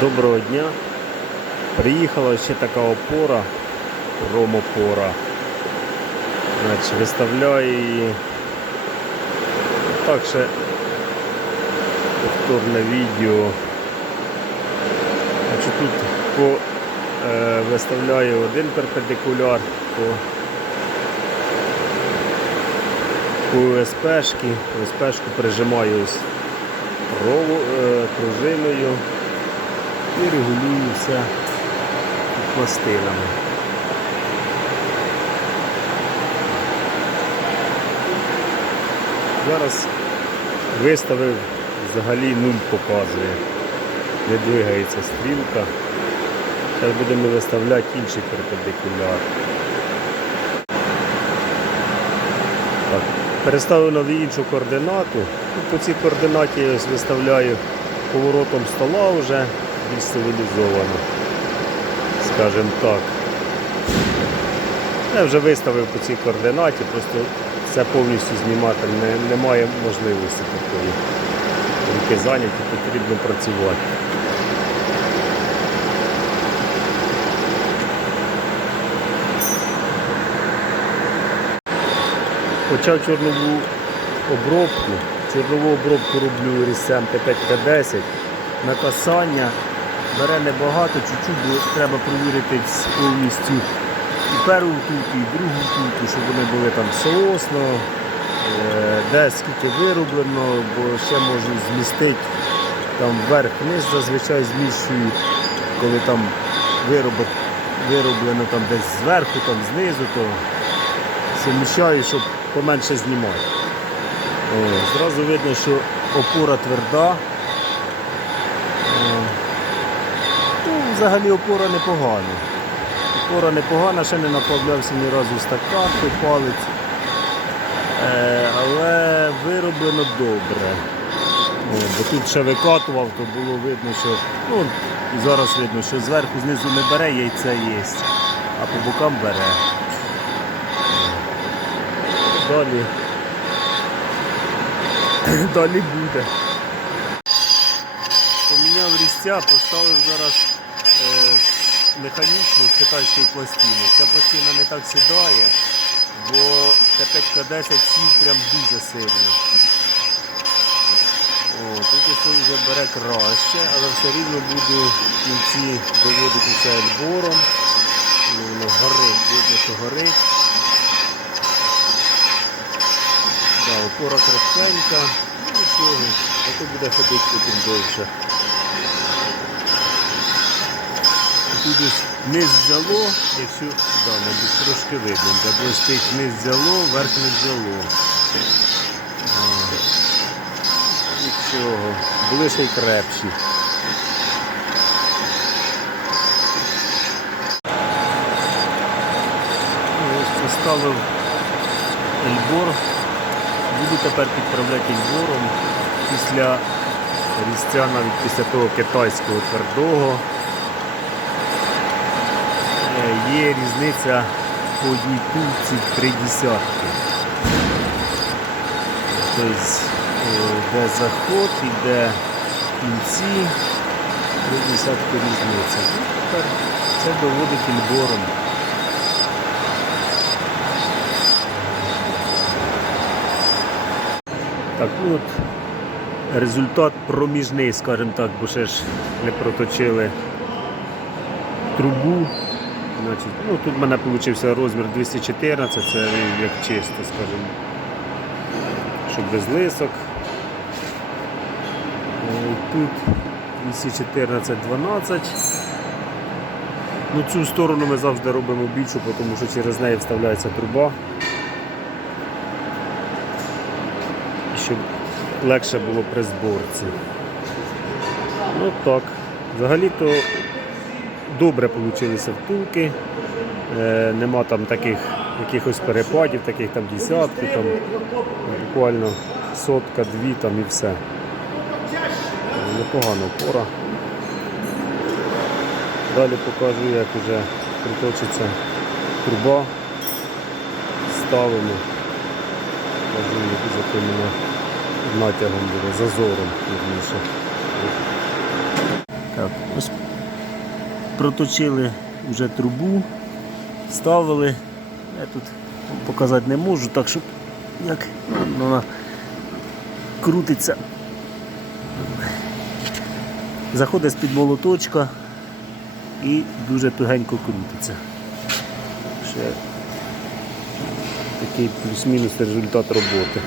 Доброго дня. Приїхала ще така опора, ромопора. Значить, виставляю її. Так ще повторне відео. Значить, тут по, е, виставляю один перпендикуляр по, по УСПшки. УСПшку прижимаю ось рову, е, пружиною і регулюю все пластинами. Зараз виставив взагалі нуль показує. Не двигається стрілка. Зараз будемо виставляти інший перпендикуляр. Так. Переставив на іншу координату. Ну, По цій координаті я виставляю поворотом стола вже більш цивілізовано, скажімо так. Я вже виставив по цій координаті, просто це повністю знімати не, немає можливості такої. Руки зайняті, потрібно працювати. Почав чорнову обробку. Чорнову обробку роблю різцем Т5Т10. На касання бере небагато, чуть-чуть, бо треба провірити повністю і першу втулку, і другу втулку, щоб вони були там соосно, е, де скільки вироблено, бо ще можу змістити там вверх-вниз, зазвичай зміщую, коли там виробок, вироблено там десь зверху, там знизу, то суміщаю, щоб поменше знімати. Зразу видно, що опора тверда. О, Ну, взагалі опора непогана. Опора непогана, ще не наплавлявся ні разу стаканкою палець. Е, але вироблено добре. О, бо тут ще викатував, то було видно, що ну, зараз видно, що зверху знизу не бере, яйце є, а по бокам бере. Далі. Далі буде. Поміняв різця, поставив зараз механічну з китайської пластини. Ця пластина не так сідає, бо Т5К10 сів прям дуже сильно. О, тут вже бере краще, але все рівно буду в кінці доводити це. Ну, Воно горить, видно, що горить. Да, опора крепкенька, ну нічого, а то буде ходити потім довше. Ось низ взяло, якщо, да, мабуть, трошки видно, де блистить низ взяло, верх не взяло. Нічого, були ще й крепші. Ну, Ось поставив ельбор. Буду тепер підправляти ельбором після різця, навіть після того китайського твердого. Є різниця по в три десятки. Тобто, е, де заход, іде в кінці, три десятки різниця. Ну, тепер це доводить ельбором. Так, ну от результат проміжний, скажімо так, бо ще ж не проточили трубу. Значить, ну, тут в мене вийшов розмір 214, це як чисто, скажімо, щоб без лисок. Е, Тут 214-12. Ну, цю сторону ми завжди робимо більшу, тому що через неї вставляється труба. щоб легше було при зборці. Ну так. Взагалі-то добре вийшли втулки. Е, нема там таких якихось перепадів, таких там десятки, там буквально сотка, дві там і все. Непогана опора. Далі покажу, як вже приточиться труба. Ставимо. Кажу, як за іменно натягом буде, зазором. Так, ось проточили вже трубу, ставили. Я тут показати не можу, так що як вона крутиться. Заходить з-під молоточка і дуже тугенько крутиться. Ще такий плюс-мінус результат роботи.